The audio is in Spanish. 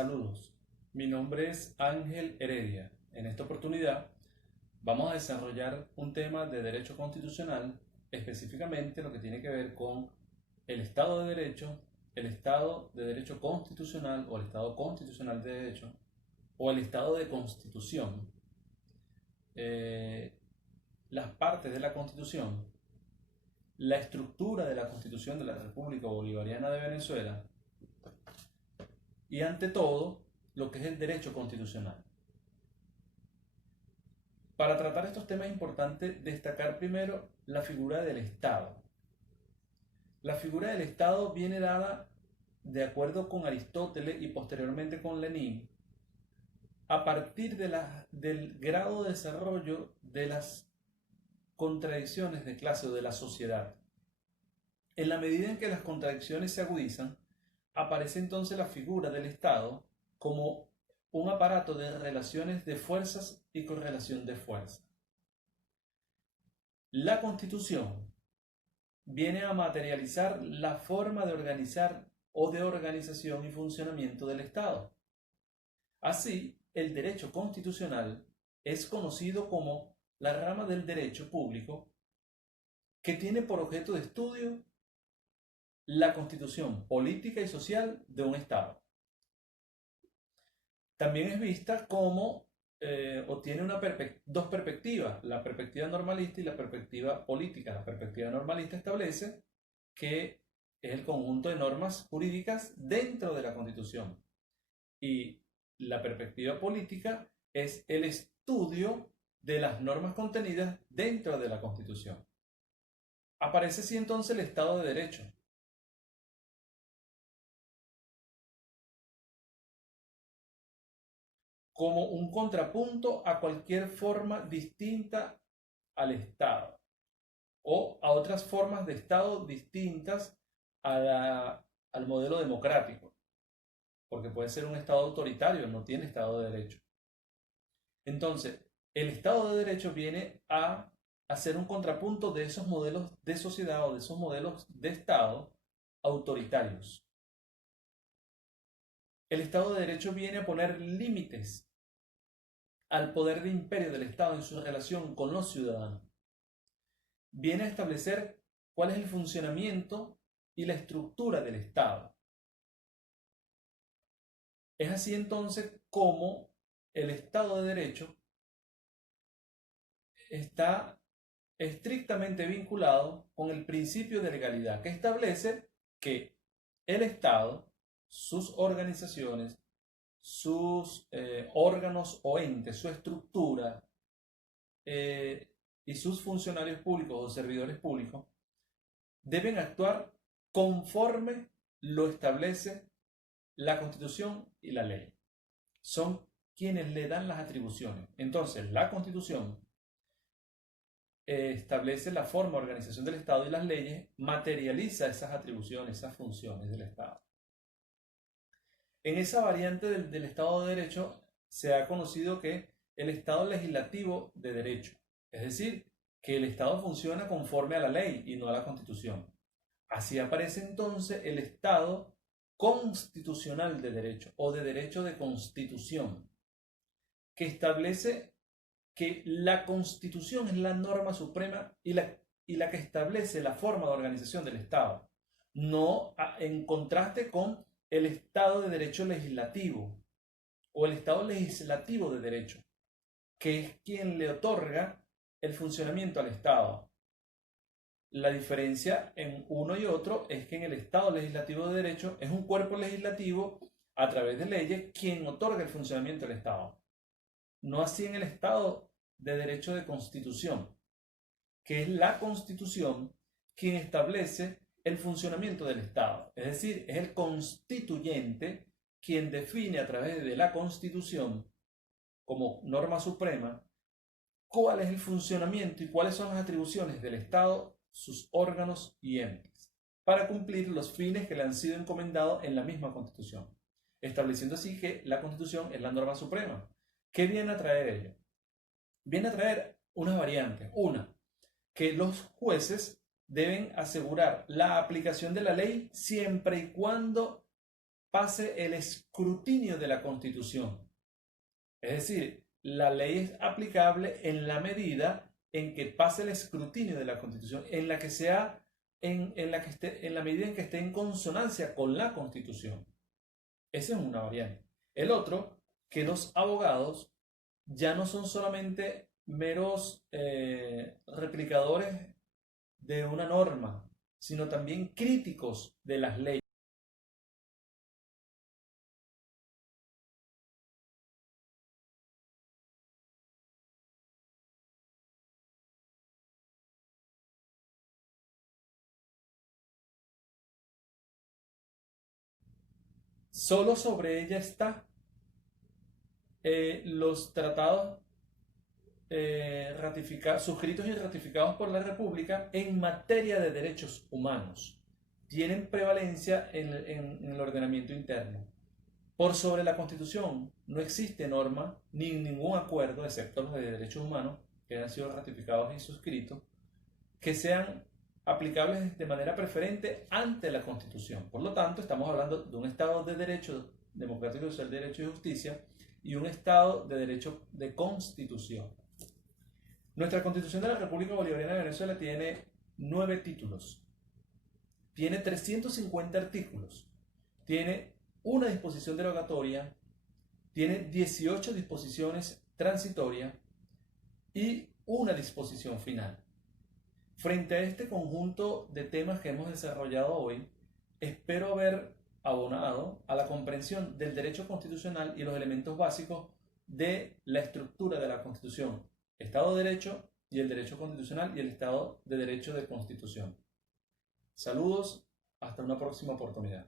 Saludos, mi nombre es Ángel Heredia. En esta oportunidad vamos a desarrollar un tema de derecho constitucional, específicamente lo que tiene que ver con el Estado de Derecho, el Estado de Derecho constitucional o el Estado constitucional de derecho o el Estado de Constitución, eh, las partes de la Constitución, la estructura de la Constitución de la República Bolivariana de Venezuela y ante todo lo que es el derecho constitucional. Para tratar estos temas es importante destacar primero la figura del Estado. La figura del Estado viene dada de acuerdo con Aristóteles y posteriormente con Lenin a partir del grado de desarrollo de las contradicciones de clase o de la sociedad. En la medida en que las contradicciones se agudizan, aparece entonces la figura del Estado como un aparato de relaciones de fuerzas y correlación de fuerzas. La Constitución viene a materializar la forma de organizar o de organización y funcionamiento del Estado. Así, el derecho constitucional es conocido como la rama del derecho público que tiene por objeto de estudio la constitución política y social de un Estado. También es vista como o tiene dos perspectivas, la perspectiva normalista y la perspectiva política. La perspectiva normalista establece que es el conjunto de normas jurídicas dentro de la Constitución y la perspectiva política es el estudio de las normas contenidas dentro de la Constitución. Aparece así entonces el Estado de Derecho. Como un contrapunto a cualquier forma distinta al Estado o a otras formas de Estado distintas al modelo democrático, porque puede ser un Estado autoritario, no tiene Estado de Derecho. Entonces, el Estado de Derecho viene a hacer un contrapunto de esos modelos de sociedad o de esos modelos de Estado autoritarios. El Estado de Derecho viene a poner límites al poder de imperio del Estado en su relación con los ciudadanos. Viene a establecer cuál es el funcionamiento y la estructura del Estado. Es así entonces como el Estado de Derecho está estrictamente vinculado con el principio de legalidad, que establece que el Estado, sus organizaciones, sus órganos o entes, su estructura y sus funcionarios públicos o servidores públicos deben actuar conforme lo establece la Constitución y la ley. Son quienes le dan las atribuciones. Entonces, la Constitución establece la forma de organización del Estado y las leyes materializa esas atribuciones, esas funciones del Estado. En esa variante del Estado de Derecho se ha conocido que el Estado legislativo de derecho, es decir, que el Estado funciona conforme a la ley y no a la Constitución. Así aparece entonces el Estado constitucional de derecho o de derecho de constitución, que establece que la Constitución es la norma suprema y la que establece la forma de organización del Estado, no en contraste con el Estado de Derecho legislativo o el Estado legislativo de derecho, que es quien le otorga el funcionamiento al Estado. La diferencia en uno y otro es que en el Estado legislativo de derecho es un cuerpo legislativo a través de leyes quien otorga el funcionamiento del Estado. No así en el Estado de Derecho de Constitución, que es la Constitución quien establece el funcionamiento del Estado. Es decir, es el constituyente quien define a través de la Constitución como norma suprema cuál es el funcionamiento y cuáles son las atribuciones del Estado, sus órganos y entes, para cumplir los fines que le han sido encomendados en la misma Constitución, estableciendo así que la Constitución es la norma suprema. ¿Qué viene a traer ello? Viene a traer unas variantes. Una, que los jueces deben asegurar la aplicación de la ley siempre y cuando pase el escrutinio de la Constitución. Es decir, la ley es aplicable en la medida en que pase el escrutinio de la Constitución, en la que sea, en la medida en que esté en consonancia con la Constitución. Esa es una variante. El otro, que los abogados ya no son solamente meros replicadores de una norma, sino también críticos de las leyes. Solo sobre ella está los tratados suscritos y ratificados por la República en materia de derechos humanos. Tienen prevalencia en el ordenamiento interno. Por sobre la Constitución no existe norma ni ningún acuerdo, excepto los de derechos humanos, que han sido ratificados y suscritos, que sean aplicables de manera preferente ante la Constitución. Por lo tanto, estamos hablando de un Estado de Derecho democrático, social, de derecho y justicia, y un Estado de derecho de constitución. Nuestra Constitución de la República Bolivariana de Venezuela tiene 9 títulos, tiene 350 artículos, tiene una disposición derogatoria, tiene 18 disposiciones transitorias y una disposición final. Frente a este conjunto de temas que hemos desarrollado hoy, espero haber abonado a la comprensión del derecho constitucional y los elementos básicos de la estructura de la Constitución, Estado de Derecho y el derecho constitucional y el Estado de Derecho de Constitución. Saludos, hasta una próxima oportunidad.